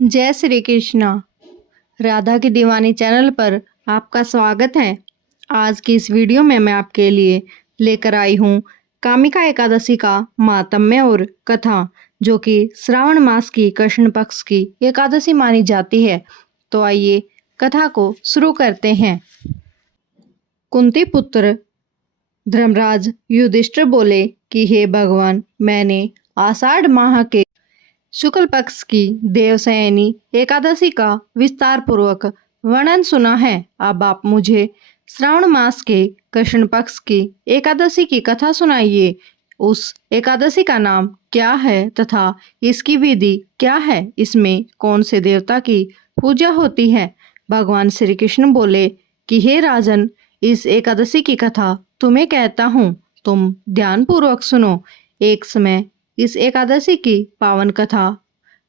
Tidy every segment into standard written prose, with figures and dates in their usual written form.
जय श्री कृष्णा। राधा की दीवानी चैनल पर आपका स्वागत है। आज की इस वीडियो में मैं आपके लिए लेकर आई हूँ कामिका एकादशी का मातम्य और कथा, जो कि श्रावण मास की कृष्ण पक्ष की एकादशी मानी जाती है। तो आइए कथा को शुरू करते हैं। कुंती पुत्र धर्मराज युधिष्ठिर बोले कि हे भगवान, मैंने आषाढ़ माह के शुक्ल पक्ष की देवशयनी एकादशी का विस्तार पूर्वक वर्णन सुना है। अब आप मुझे श्रावण मास के कृष्ण पक्ष की एकादशी की कथा सुनाइए। उस एकादशी का नाम क्या है तथा इसकी विधि क्या है? इसमें कौन से देवता की पूजा होती है? भगवान श्री कृष्ण बोले कि हे राजन, इस एकादशी की कथा तुम्हें कहता हूँ, तुम ध्यान पूर्वक सुनो। एक समय इस एकादशी की पावन कथा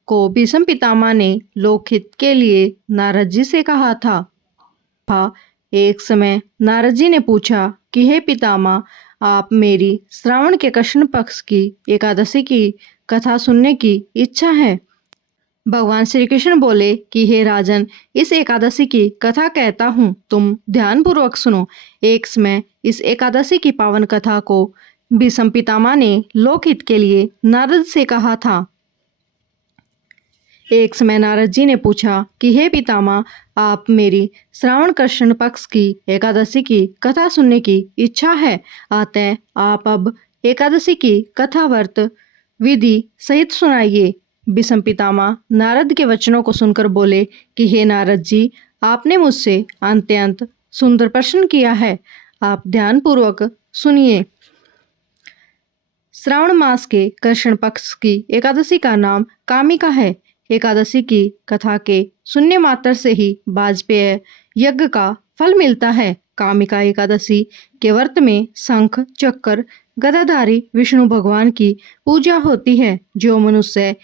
को भीष्म पितामह ने लोकहित के लिए नारद जी से कहा था। एक समय नारद जी ने पूछा कि हे पितामह, आप मेरी श्रावण के कृष्ण पक्ष की एकादशी की कथा सुनने की इच्छा है। भगवान श्री कृष्ण बोले कि हे राजन, इस एकादशी की कथा कहता हूँ, तुम ध्यान पूर्वक सुनो। एक समय इस एकादशी की पावन कथा को भीष्म पितामह ने लोकहित के लिए नारद से कहा था। एक समय नारद जी ने पूछा कि हे पितामह, आप मेरी श्रावण कृष्ण पक्ष की एकादशी की कथा सुनने की इच्छा है, अतः आप अब एकादशी की कथा व्रत विधि सहित सुनाइए। भीष्म पितामह नारद के वचनों को सुनकर बोले कि हे नारद जी, आपने मुझसे अत्यंत सुंदर प्रश्न किया है, आप ध्यान पूर्वक सुनिए। श्रावण मास के कृष्ण पक्ष की एकादशी का नाम कामिका है। एकादशी की कथा के सुनने मात्र से ही वाजपेय यज्ञ का फल मिलता है। कामिका एकादशी के व्रत में शंख चक्र गदाधारी विष्णु भगवान की पूजा होती है। जो मनुष्य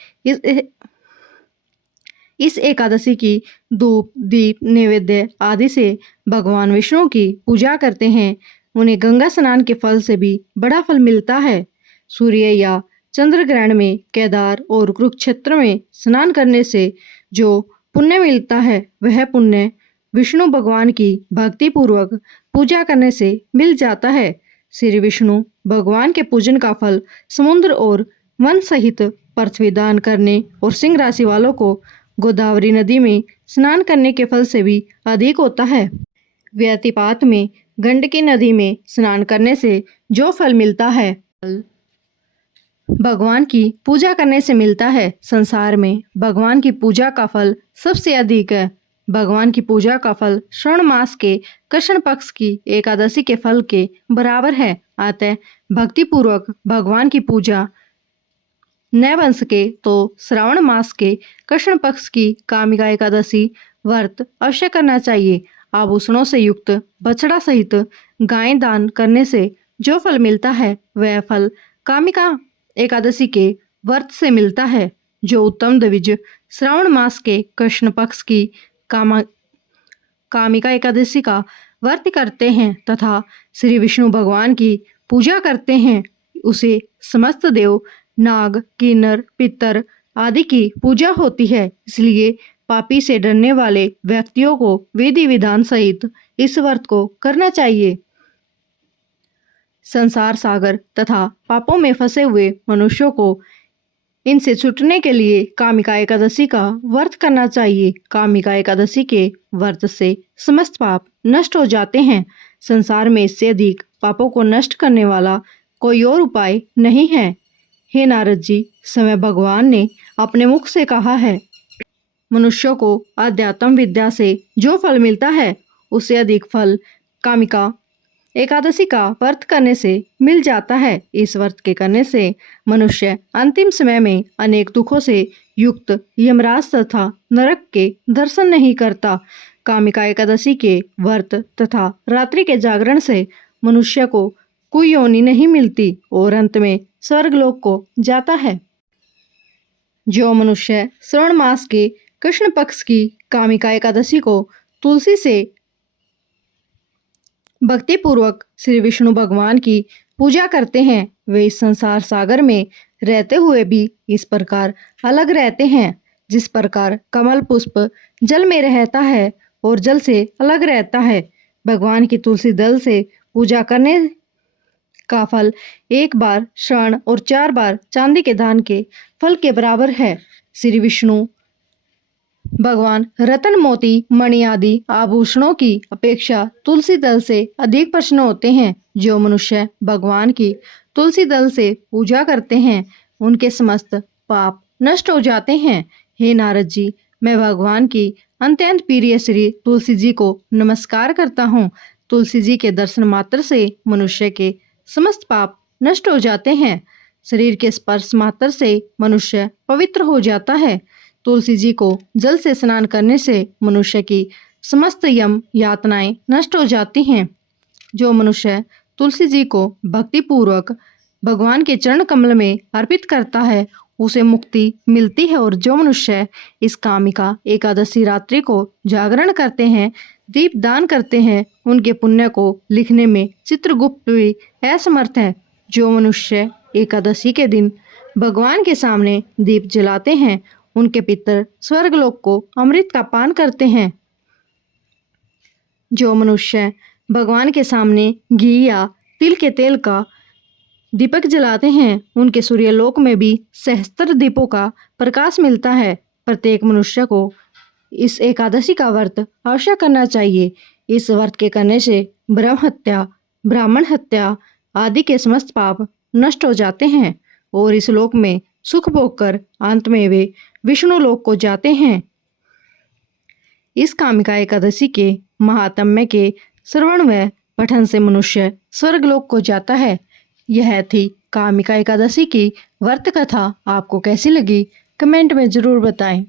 इस एकादशी की धूप दीप नैवेद्य आदि से भगवान विष्णु की पूजा करते हैं, उन्हें गंगा स्नान के फल से भी बड़ा फल मिलता है। सूर्य या चंद्र ग्रहण में केदार और कुरुक्षेत्र में स्नान करने से जो पुण्य मिलता है, वह पुण्य विष्णु भगवान की भक्ति पूर्वक पूजा करने से मिल जाता है। श्री विष्णु भगवान के पूजन का फल समुद्र और वन सहित पृथ्वी दान करने और सिंह राशि वालों को गोदावरी नदी में स्नान करने के फल से भी अधिक होता है। व्यतिपात में गंडकी नदी में स्नान करने से जो फल मिलता है, भगवान की पूजा करने से मिलता है। संसार में भगवान की पूजा का फल सबसे अधिक है। भगवान की पूजा का फल श्रावण मास के कृष्ण पक्ष की एकादशी के फल के बराबर है। अतः भक्ति पूर्वक भगवान की पूजा न बन सके तो श्रावण मास के कृष्ण पक्ष की कामिका एकादशी व्रत अवश्य करना चाहिए। आभूषणों से युक्त बछड़ा सहित गाय दान करने से जो फल मिलता है, वह फल कामिका एकादशी के व्रत से मिलता है। जो उत्तम द्विज श्रावण मास के कृष्ण पक्ष की कामिका एकादशी का व्रत करते हैं तथा श्री विष्णु भगवान की पूजा करते हैं, उसे समस्त देव नाग किन्नर पितर आदि की पूजा होती है। इसलिए पापी से डरने वाले व्यक्तियों को विधि विधान सहित इस व्रत को करना चाहिए। संसार सागर तथा पापों में फंसे हुए मनुष्यों को इनसे छूटने के लिए कामिका एकादशी का व्रत करना चाहिए। कामिका एकादशी के व्रत से समस्त पाप नष्ट हो जाते हैं। संसार में इससे अधिक पापों को नष्ट करने वाला कोई और उपाय नहीं है। हे नारद जी, स्वयं भगवान ने अपने मुख से कहा है, मनुष्यों को अध्यात्म विद्या से जो फल मिलता है, उससे अधिक फल कामिका एकादशी का व्रत करने से मिल जाता है। इस व्रत के करने से मनुष्य अंतिम समय में अनेक दुखों से युक्त यमराज तथा नरक के दर्शन नहीं करता। कामिका एकादशी के व्रत तथा रात्रि के जागरण से मनुष्य को कोई योनि नहीं मिलती और अंत में स्वर्गलोक को जाता है। जो मनुष्य श्रावण मास के कृष्ण पक्ष की कामिका एकादशी को तुलसी से भक्ति पूर्वक श्री विष्णु भगवान की पूजा करते हैं, वे इस संसार सागर में रहते हुए भी इस प्रकार अलग रहते हैं। जिस प्रकार कमल पुष्प जल में रहता है और जल से अलग रहता है, भगवान की तुलसी दल से पूजा करने का फल 1 बार स्वर्ण और 4 बार चांदी के दान के फल के बराबर है। श्री विष्णु भगवान रतन मोती मणि आदि आभूषणों की अपेक्षा तुलसी दल से अधिक प्रसन्न होते हैं। जो मनुष्य भगवान की तुलसी दल से पूजा करते हैं उनके समस्त पाप नष्ट हो जाते हैं। हे नारद जी, मैं भगवान की अत्यंत प्रिय श्री तुलसी जी को नमस्कार करता हूँ। तुलसी जी के दर्शन मात्र से मनुष्य के समस्त पाप नष्ट हो जाते हैं। शरीर के स्पर्श मात्र से मनुष्य पवित्र हो जाता है। तुलसी जी को जल से स्नान करने से मनुष्य की समस्त यम यातनाएं नष्ट हो जाती हैं। जो मनुष्य तुलसी जी को भक्ति पूर्वक भगवान के चरण कमल में अर्पित करता है उसे मुक्ति मिलती है। और जो मनुष्य इस कामिका एकादशी रात्रि को जागरण करते हैं, दीप दान करते हैं, उनके पुण्य को लिखने में चित्रगुप्त भी असमर्थ है। जो मनुष्य एकादशी के दिन भगवान के सामने दीप जलाते हैं उनके पितर स्वर्गलोक को अमृत का पान करते हैं। जो मनुष्य भगवान के सामने घी या तिल के तेल का दीपक जलाते हैं उनके सूर्यलोक में भी सहस्त्र दीपों का प्रकाश मिलता है। प्रत्येक मनुष्य को इस एकादशी का व्रत अवश्य करना चाहिए। इस व्रत के करने से ब्रह्म हत्या, ब्राह्मण हत्या आदि के समस्त पाप नष्ट हो जाते हैं और इस लोक में सुख भोग कर अंत में वे विष्णु लोक को जाते हैं। इस कामिका एकादशी के महात्म्य के श्रवण व पठन से मनुष्य स्वर्गलोक को जाता है। यह थी कामिका एकादशी की व्रत कथा। आपको कैसी लगी कमेंट में जरूर बताएं।